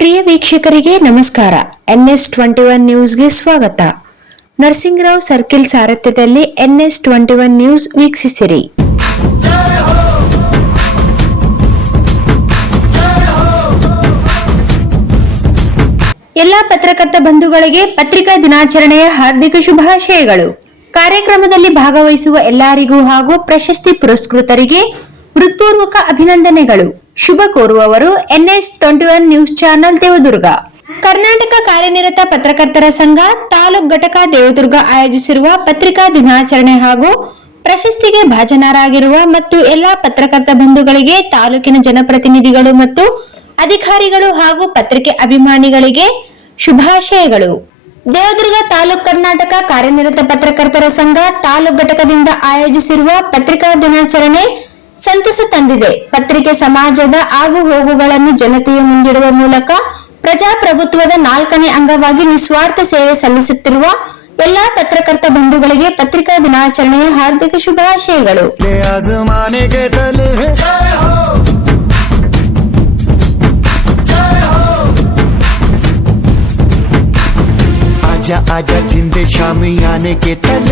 ಪ್ರಿಯ ವೀಕ್ಷಕರಿಗೆ ನಮಸ್ಕಾರ. NS21 ನ್ಯೂಸ್ಗೆ ಸ್ವಾಗತ. ನರಸಿಂಗರಾವ್ ಸರ್ಕಿಲ್ ಸಾರಥ್ಯದಲ್ಲಿ NS21 ನ್ಯೂಸ್ ವೀಕ್ಷಿಸಿರಿ. ಎಲ್ಲ ಪತ್ರಕರ್ತ ಬಂಧುಗಳಿಗೆ ಪತ್ರಿಕಾ ದಿನಾಚರಣೆಯ ಹಾರ್ದಿಕ ಶುಭಾಶಯಗಳು. ಕಾರ್ಯಕ್ರಮದಲ್ಲಿ ಭಾಗವಹಿಸುವ ಎಲ್ಲರಿಗೂ ಹಾಗೂ ಪ್ರಶಸ್ತಿ ಪುರಸ್ಕೃತರಿಗೆ ಹೃತ್ಪೂರ್ವಕ ಅಭಿನಂದನೆಗಳು. ಶುಭ ಕೋರುವವರು NS21 news channel Devadurga. Karnataka ಕಾರ್ಯನಿರತ ಪತ್ರಕರ್ತರ ಸಂಘ ತಾಲೂಕು ಘಟಕ ದೇವದುರ್ಗ ಆಯೋಜಿಸಿರುವ ಪತ್ರಿಕಾ ದಿನಾಚರಣೆ ಹಾಗೂ ಪ್ರಶಸ್ತಿಗೆ ಭಾಜನರಾಗಿರುವ ಮತ್ತು ಎಲ್ಲಾ ಪತ್ರಕರ್ತ ಬಂಧುಗಳಿಗೆ, ತಾಲೂಕಿನ ಜನಪ್ರತಿನಿಧಿಗಳು ಮತ್ತು ಅಧಿಕಾರಿಗಳು ಹಾಗೂ ಪತ್ರಿಕೆ ಅಭಿಮಾನಿಗಳಿಗೆ ಶುಭಾಶಯಗಳು. ದೇವದುರ್ಗ ತಾಲೂಕು ಕರ್ನಾಟಕ ಕಾರ್ಯನಿರತ ಪತ್ರಕರ್ತರ ಸಂಘ ತಾಲೂಕು ಘಟಕದಿಂದ ಆಯೋಜಿಸಿರುವ ಪತ್ರಿಕಾ ದಿನಾಚರಣೆ ಸಂತಸ ತಂದಿದೆ. ಪತ್ರಿಕೆ ಸಮಾಜದ ಆಗು ಹೋಗುಗಳನ್ನು ಜನತೆಯ ಮುಂದಿಡುವ ಮೂಲಕ ಪ್ರಜಾಪ್ರಭುತ್ವದ 4ನೇ ಅಂಗವಾಗಿ ನಿಸ್ವಾರ್ಥ ಸೇವೆ ಸಲ್ಲಿಸುತ್ತಿರುವ ಎಲ್ಲಾ ಪತ್ರಕರ್ತ ಬಂಧುಗಳಿಗೆ ಪತ್ರಿಕಾ ದಿನಾಚರಣೆಯ ಹಾರ್ದಿಕ ಶುಭಾಶಯಗಳು. आजा आजा जिंदे शामी आने के तले